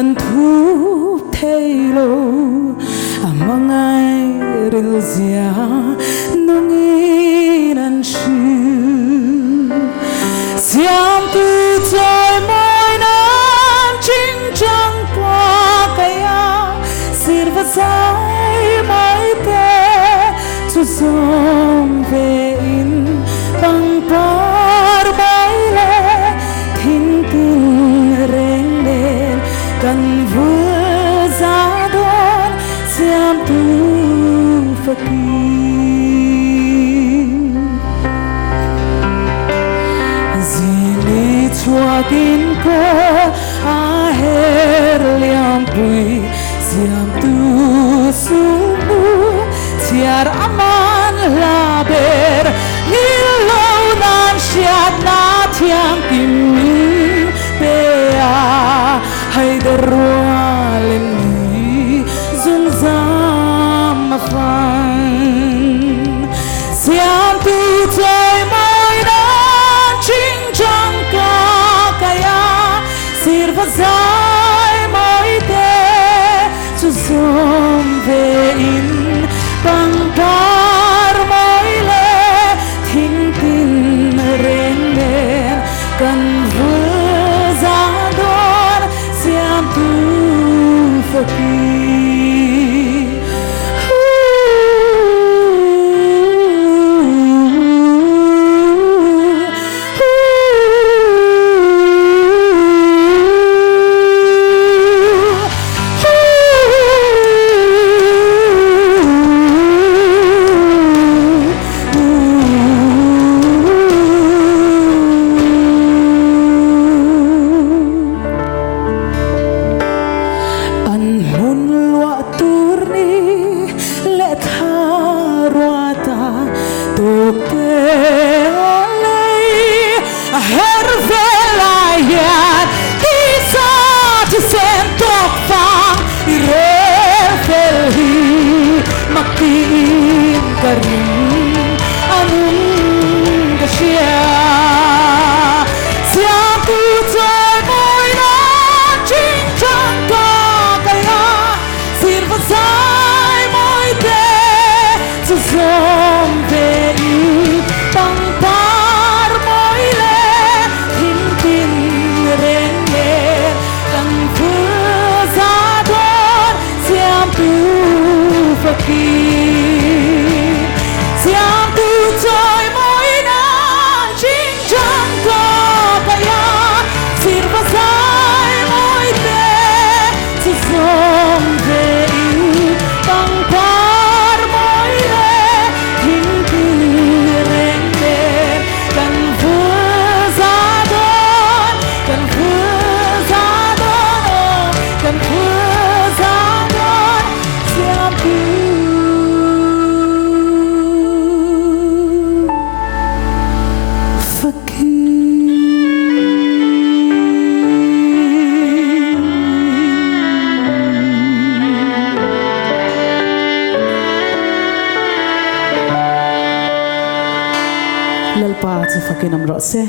an thu thay lô mang ai ril zia nong in an shu siam tu choi moi nan ching chang qua kaya sirva sai mai te chu som ve in bang par mai le thing tin reng den kan vu za don siam tu zini chua tin ko a her liam pui siam tu su tiar aman laber hilo nan siat na tiang kim pe a hai de rualen ni zung zam ma fan siam tu choi mai nan ching chang ka kaya sirva sai mai te chu som ve in bang par mai le thing tin reng nen kan vu za don siam tu fakir makin karim anun kasya siam tu choi moi nan ching chang ka kaya sirva sai moi te chu som ve in bang par moi le hin tin reng nen kan vu za don siam tu fakir siam tu choi moi nan ching chang ka kaya sirva sai moi te chu som ve in bang par moi le hin tin reng nen kan vu za don kan vu za don kan vu za don siam tu lalpa chu fakin amro se